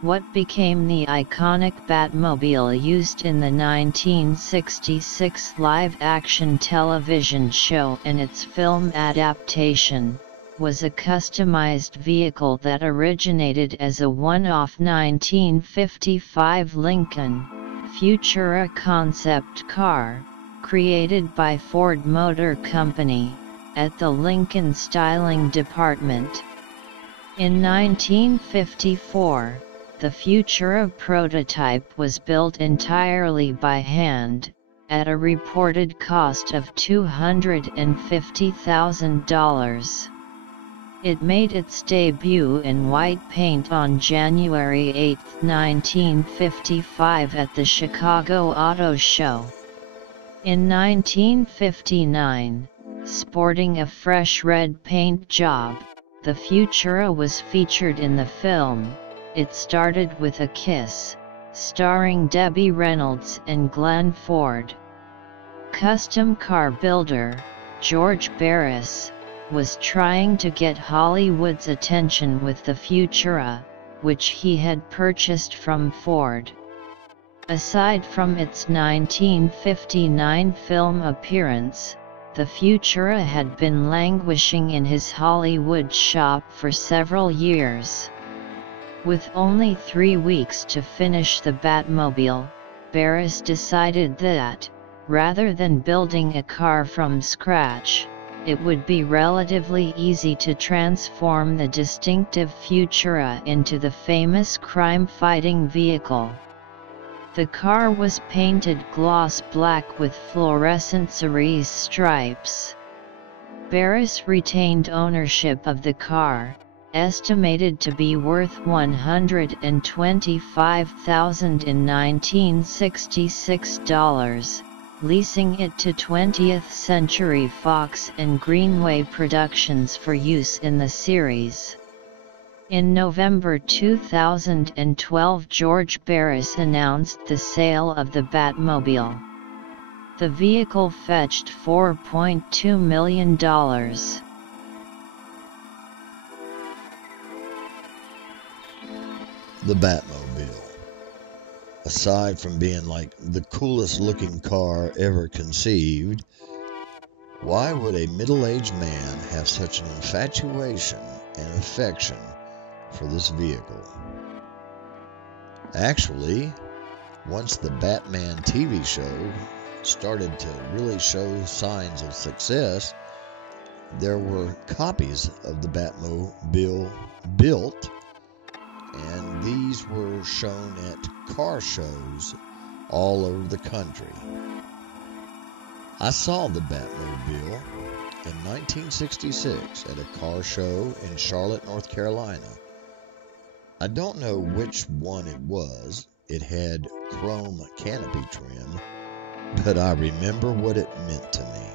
what became the iconic Batmobile used in the 1966 live-action television show and its film adaptation, was a customized vehicle that originated as a one-off 1955 Lincoln Futura concept car, created by Ford Motor Company, at the Lincoln Styling Department. In 1954, the Futura prototype was built entirely by hand, at a reported cost of $250,000. It made its debut in white paint on January 8, 1955 at the Chicago Auto Show. In 1959, sporting a fresh red paint job, the Futura was featured in the film It Started With a Kiss, starring Debbie Reynolds and Glenn Ford. Custom car builder George Barris was trying to get Hollywood's attention with the Futura, which he had purchased from Ford. Aside from its 1959 film appearance, the Futura had been languishing in his Hollywood shop for several years. With only 3 weeks to finish the Batmobile, Barris decided that, rather than building a car from scratch, it would be relatively easy to transform the distinctive Futura into the famous crime-fighting vehicle. The car was painted gloss black with fluorescent cerise stripes. Barris retained ownership of the car, estimated to be worth $125,000 in 1966 dollars, leasing it to 20th Century Fox and Greenway Productions for use in the series. In November 2012, George Barris announced the sale of the Batmobile. The vehicle fetched $4.2 million. The Batmobile. Aside from being like the coolest looking car ever conceived, why would a middle-aged man have such an infatuation and affection for this vehicle? Actually, once the Batman TV show started to really show signs of success, there were copies of the Batmobile built, and these were shown at car shows all over the country. I saw the Batmobile in 1966 at a car show in Charlotte, North Carolina. I don't know which one it was. It had chrome canopy trim, but I remember what it meant to me.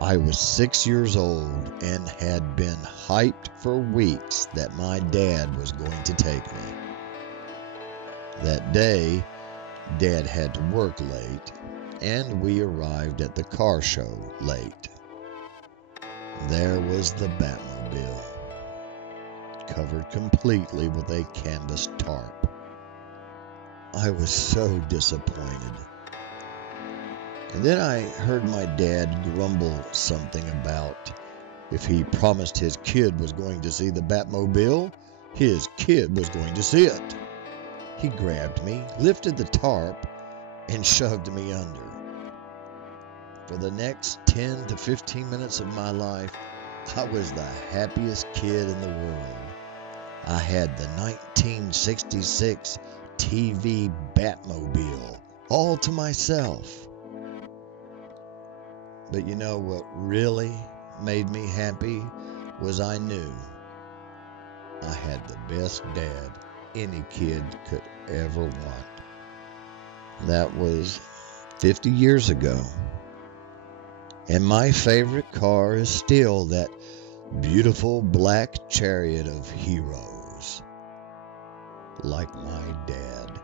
I was 6 years old and had been hyped for weeks that my dad was going to take me. That day, Dad had to work late, and we arrived at the car show late. There was the Batmobile, covered completely with a canvas tarp. I was so disappointed. And then I heard my dad grumble something about if he promised his kid was going to see the Batmobile, his kid was going to see it. He grabbed me, lifted the tarp, and shoved me under. For the next 10 to 15 minutes of my life, I was the happiest kid in the world. I had the 1966 TV Batmobile all to myself. But you know what really made me happy was I knew I had the best dad any kid could ever want. That was 50 years ago. And my favorite car is still that beautiful black chariot of heroes, like my dad.